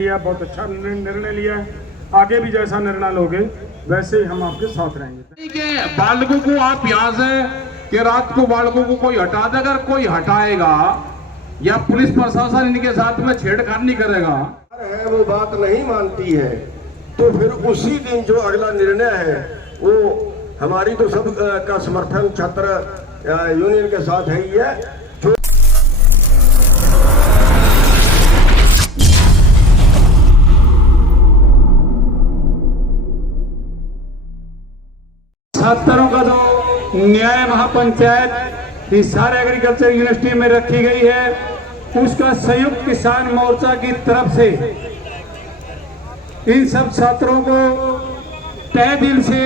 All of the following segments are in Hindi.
बहुत अच्छा निर्णय लिया है। आगे भी जैसा निर्णय लोगे वैसे ही हम आपके साथ रहेंगे। बालकों को आप यहाँ से कि रात को बालकों को कोई हटा दे, अगर कोई हटाएगा या पुलिस प्रशासन इनके साथ में छेड़खानी नहीं करेगा है वो बात नहीं मानती है, तो फिर उसी दिन जो अगला निर्णय है वो हमारी तो सब का समर्थन छात्र यूनियन के साथ है ही है। छात्रों का जो न्याय महापंचायत हिसार एग्रीकल्चर यूनिवर्सिटी में रखी गई है, उसका संयुक्त किसान मोर्चा की तरफ से इन सब छात्रों को तहे दिल से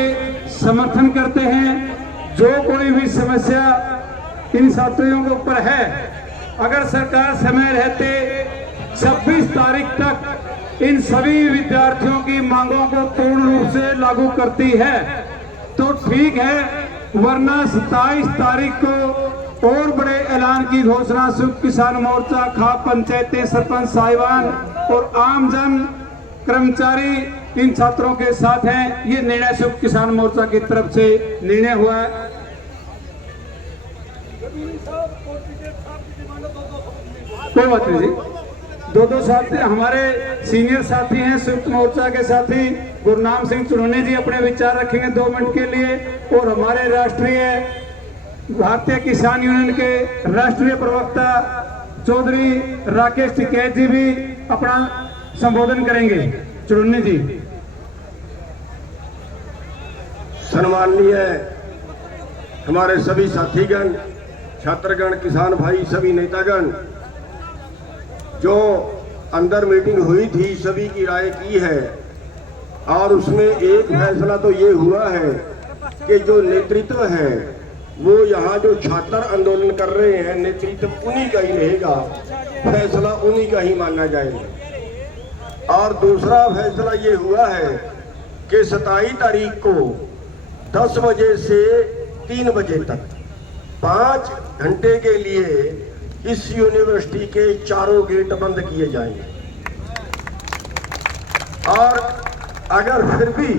समर्थन करते हैं। जो कोई भी समस्या इन छात्रों के ऊपर है, अगर सरकार समय रहते 26 तारीख तक इन सभी विद्यार्थियों की मांगों को पूर्ण रूप से लागू करती है तो ठीक है, वरना 27 तारीख को और बड़े ऐलान की घोषणा संयुक्त किसान मोर्चा, खाप पंचायतें, सरपंच साहिबान और आमजन कर्मचारी इन छात्रों के साथ हैं। ये निर्णय संयुक्त किसान मोर्चा की तरफ से निर्णय हुआ है। कोई बात नहीं जी, दो साथी हमारे सीनियर साथी हैं संयुक्त मोर्चा के साथी गुरनाम सिंह चुनौनी जी अपने विचार रखेंगे 2 मिनट के लिए, और हमारे राष्ट्रीय भारतीय किसान यूनियन के राष्ट्रीय प्रवक्ता चौधरी राकेश टिकैत जी भी अपना संबोधन करेंगे। चुनौनी जी। सम्माननीय हमारे सभी साथीगण, छात्रगण, किसान भाई, सभी नेतागण, जो अंदर मीटिंग हुई थी सभी की राय की है और उसमें एक फैसला तो ये हुआ है कि जो नेतृत्व है वो यहाँ जो छात्र आंदोलन कर रहे हैं, नेतृत्व उन्हीं का ही रहेगा, फैसला उन्हीं का ही माना जाएगा। और दूसरा फैसला ये हुआ है कि 27 तारीख को 10 बजे से 3 बजे तक 5 घंटे के लिए इस यूनिवर्सिटी के चारों गेट बंद किए जाएंगे। और अगर फिर भी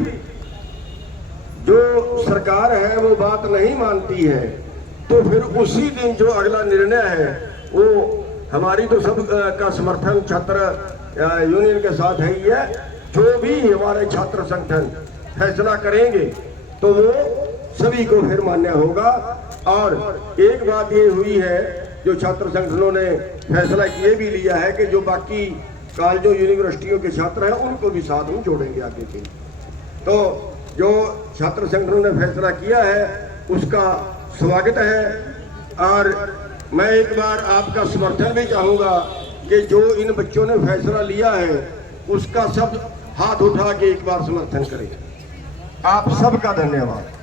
जो सरकार है वो बात नहीं मानती है तो फिर उसी दिन जो अगला निर्णय है वो हमारी तो सब का समर्थन छात्र यूनियन के साथ है ही है। जो भी हमारे छात्र संगठन फैसला करेंगे तो वो सभी को फिर मान्य होगा। और एक बात ये हुई है, जो छात्र संगठनों ने फैसला ये भी लिया है कि जो बाकी कॉलेजों यूनिवर्सिटियों के छात्र हैं उनको भी साथ में जोड़ेंगे आगे के। तो जो छात्र संगठनों ने फैसला किया है उसका स्वागत है। और मैं एक बार आपका समर्थन भी चाहूँगा कि जो इन बच्चों ने फैसला लिया है उसका सब हाथ उठा के एक बार समर्थन करें। आप सबका धन्यवाद।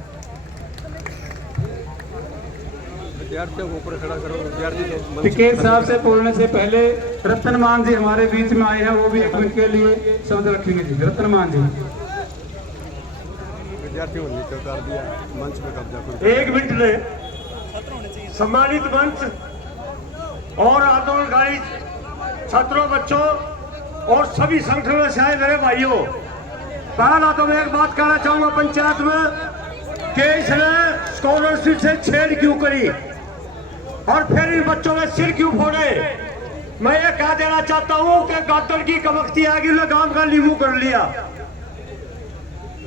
टिकैत साहब से बोलने से पहले रतन मान जी हमारे बीच में आए हैं, वो भी 1 मिनट के लिए शब्द रखेंगे जी। रतन मान जी। विद्यार्थियों ने नीचे उतार दिया, मंच में कब्जा। 1 मिनट में सम्मानित मंच और आंदोलनकारी छात्रों, बच्चों और सभी संगठनों से आए मेरे भाइयों, पहला तो मैं एक बात कहना चाहूंगा पंचायत में कि इसने स्कॉलरशिप से छेड़ क्यों करी और फिर इन बच्चों में सिर क्यों फोड़े। मैं ये कह देना चाहता हूं कि गातर की कमख्ती आ गई, गांव का नींबू कर लिया।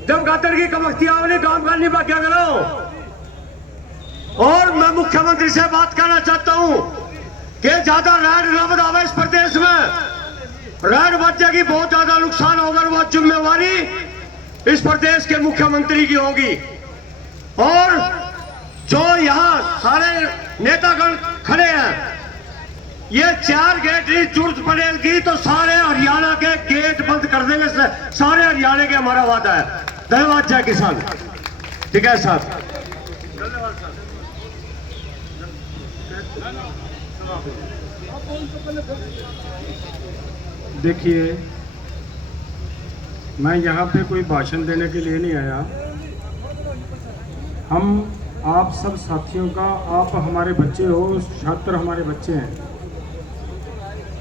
जब गातर की कमख्ती आओ गांव का नींबा क्या करो। और मैं मुख्यमंत्री से बात करना चाहता हूं कि ज्यादा रैड न बढ़ावे इस प्रदेश में। रैड बढ़ जाएगी, बहुत ज्यादा नुकसान होगा, वो जिम्मेवारी इस प्रदेश के मुख्यमंत्री की होगी। और जो यहाँ सारे नेतागण खड़े हैं, ये 4 गेट की जरूरत पड़ेगी तो सारे हरियाणा के गेट बंद कर देंगे, सारे हरियाणा के हमारा वादा है। धन्यवाद। जय किसान। ठीक है साहब। देखिए, मैं यहाँ पे कोई भाषण देने के लिए नहीं आया। हम आप सब साथियों का, आप हमारे बच्चे हो, छात्र हमारे बच्चे हैं,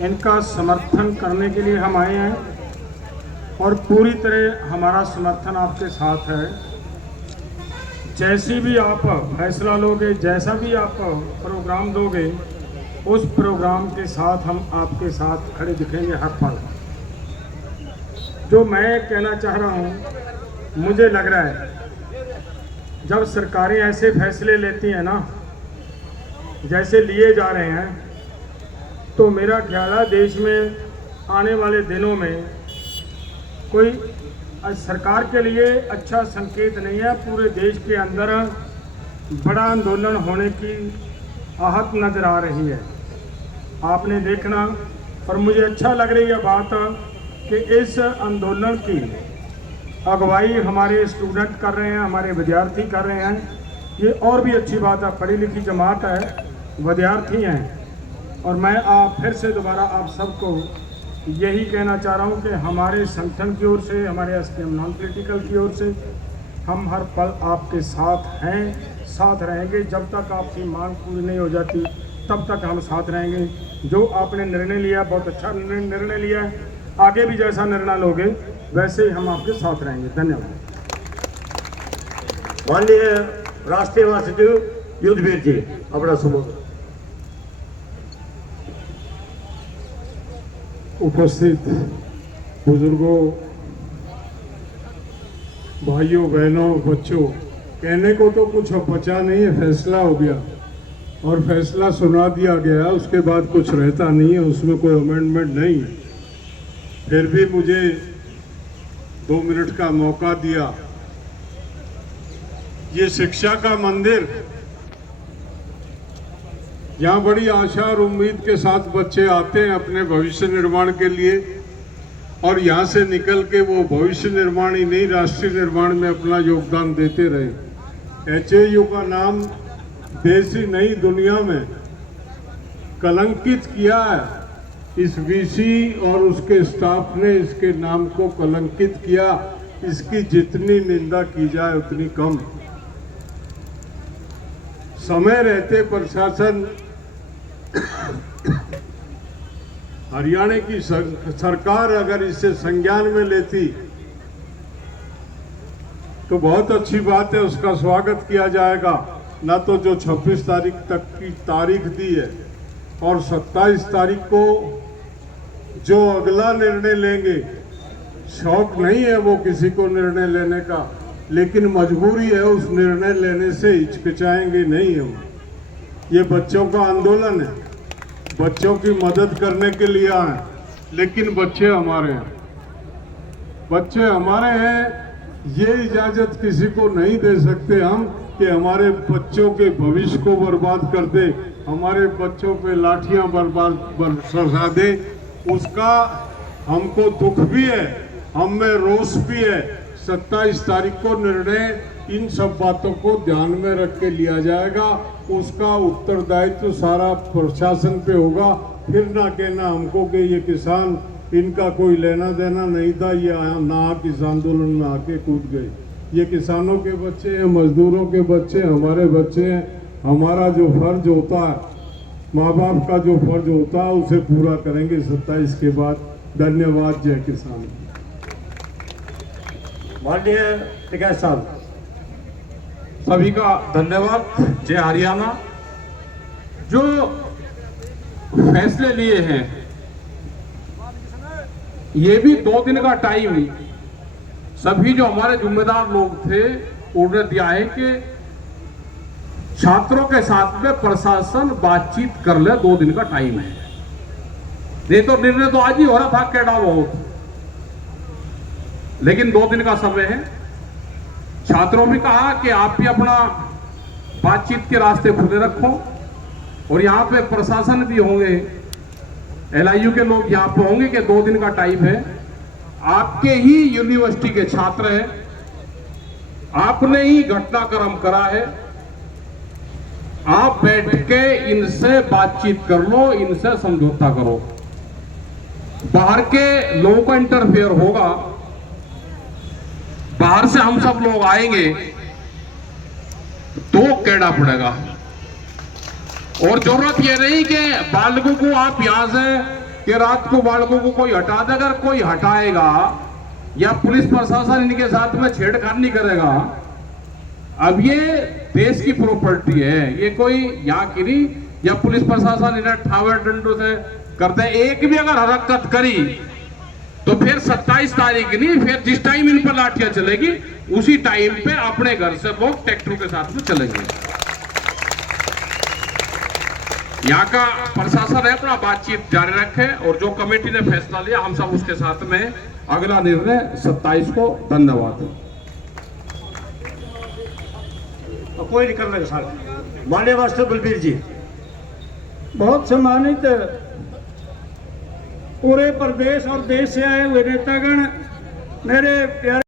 इनका समर्थन करने के लिए हम आए हैं। और पूरी तरह हमारा समर्थन आपके साथ है। जैसी भी आप फैसला लोगे, जैसा भी आप प्रोग्राम दोगे, उस प्रोग्राम के साथ हम आपके साथ खड़े दिखेंगे हर पल। जो मैं कहना चाह रहा हूँ, मुझे लग रहा है जब सरकारें ऐसे फैसले लेती हैं ना, जैसे लिए जा रहे हैं, तो मेरा ख्याल है देश में आने वाले दिनों में कोई सरकार के लिए अच्छा संकेत नहीं है। पूरे देश के अंदर बड़ा आंदोलन होने की आहट नजर आ रही है, आपने देखना। और मुझे अच्छा लग रही है बात कि इस आंदोलन की अगुवाई हमारे स्टूडेंट कर रहे हैं, हमारे विद्यार्थी कर रहे हैं। ये और भी अच्छी बात है, पढ़ी लिखी जमात है, विद्यार्थी हैं। और मैं फिर से दोबारा आप सबको यही कहना चाह रहा हूँ कि हमारे संगठन की ओर से, हमारे एसकेएम नॉन पॉलिटिकल की ओर से हम हर पल आपके साथ हैं, साथ रहेंगे। जब तक आपकी मांग पूरी नहीं हो जाती तब तक हम साथ रहेंगे। जो आपने निर्णय लिया, बहुत अच्छा निर्णय लिया है, आगे भी जैसा निर्णय लोगे वैसे ही हम आपके साथ रहेंगे। धन्यवाद। माननीय राष्ट्रीय महासचिव युद्धवीर जी, अपना संबोधन। उपस्थित बुजुर्गों, भाइयों, बहनों, बच्चों, कहने को तो कुछ बचा नहीं है, फैसला हो गया और फैसला सुना दिया गया, उसके बाद कुछ रहता नहीं है, उसमें कोई अमेंडमेंट नहीं है। फिर भी मुझे 2 मिनट का मौका दिया। ये शिक्षा का मंदिर, यहाँ बड़ी आशा और उम्मीद के साथ बच्चे आते हैं अपने भविष्य निर्माण के लिए, और यहाँ से निकल के वो भविष्य निर्माण ही नहीं, राष्ट्रीय निर्माण में अपना योगदान देते रहे। HAU का नाम देश ही नहीं दुनिया में कलंकित किया है। इस VC और उसके स्टाफ ने इसके नाम को कलंकित किया। इसकी जितनी निंदा की जाए उतनी कम। समय रहते प्रशासन, हरियाणा की सरकार अगर इसे संज्ञान में लेती तो बहुत अच्छी बात है, उसका स्वागत किया जाएगा। ना तो जो 26 तारीख तक की तारीख दी है और 27 तारीख को जो अगला निर्णय लेंगे, शौक नहीं है वो किसी को निर्णय लेने का, लेकिन मजबूरी है, उस निर्णय लेने से हिचकिचाएंगे नहीं हम। ये बच्चों का आंदोलन है, बच्चों की मदद करने के लिए आए, लेकिन बच्चे हमारे हैं, बच्चे हमारे हैं। ये इजाजत किसी को नहीं दे सकते हम कि हमारे बच्चों के भविष्य को बर्बाद कर दे, हमारे बच्चों पे लाठियां बरसा दे। उसका हमको दुख भी है, हम में रोष भी है। 27 तारीख को निर्णय इन सब बातों को ध्यान में रख के लिया जाएगा। उसका उत्तरदायित्व सारा प्रशासन पे होगा। फिर ना कहना हमको कि ये किसान, इनका कोई लेना देना नहीं था, ये ना इस आंदोलन में आके कूद गए। ये किसानों के बच्चे हैं, मजदूरों के बच्चे, हमारे बच्चे हैं। हमारा जो फर्ज होता है, माँ बाप का जो फर्ज होता है, उसे पूरा करेंगे 27 के बाद। धन्यवाद। जय किसान। माननीय टिकैत साहब। सभी का धन्यवाद। जय हरियाणा। जो फैसले लिए हैं, ये भी 2 दिन का टाइम सभी जो हमारे जिम्मेदार लोग थे उन्होंने दिया है कि छात्रों के साथ में प्रशासन बातचीत कर ले। 2 दिन का टाइम है, नहीं तो निर्णय तो आज ही हो रहा था कैडा बहुत, लेकिन 2 दिन का समय है। छात्रों ने कहा कि आप भी अपना बातचीत के रास्ते खुले रखो, और यहाँ पे प्रशासन भी होंगे, LIU के लोग यहाँ पे होंगे कि 2 दिन का टाइम है। आपके ही यूनिवर्सिटी के छात्र हैं, आपने ही घटनाक्रम करा है, आप बैठ के इनसे बातचीत कर लो, इनसे समझौता करो। बाहर के लोगों का इंटरफेयर होगा, बाहर से हम सब लोग आएंगे तो कहना पड़ेगा। और जरूरत यह नहीं कि बालकों को आप यहां से कि रात को बालकों को कोई हटा दे। अगर कोई हटाएगा या पुलिस प्रशासन इनके साथ में छेड़खानी नहीं करेगा। अब ये देश की प्रॉपर्टी है, ये कोई यहाँ की नहीं, या पुलिस प्रशासन इन्हें ठावर डंडों से करते हैं। एक भी अगर हरकत करी तो फिर 27 तारीख नहीं, फिर जिस टाइम इन पर लाठियां चलेगी उसी टाइम पे अपने घर से लोग ट्रैक्टर के साथ में चलेंगे। यहाँ का प्रशासन है अपना बातचीत जारी रखे, और जो कमेटी ने फैसला लिया हम सब उसके साथ में अगला निर्णय 27 को। धन्यवाद। कोई नहीं कर लेगा सर। माननीय मास्टर बलबीर जी। बहुत सम्मानित पूरे प्रदेश और देश से आए हुए नेतागण, मेरे प्यारे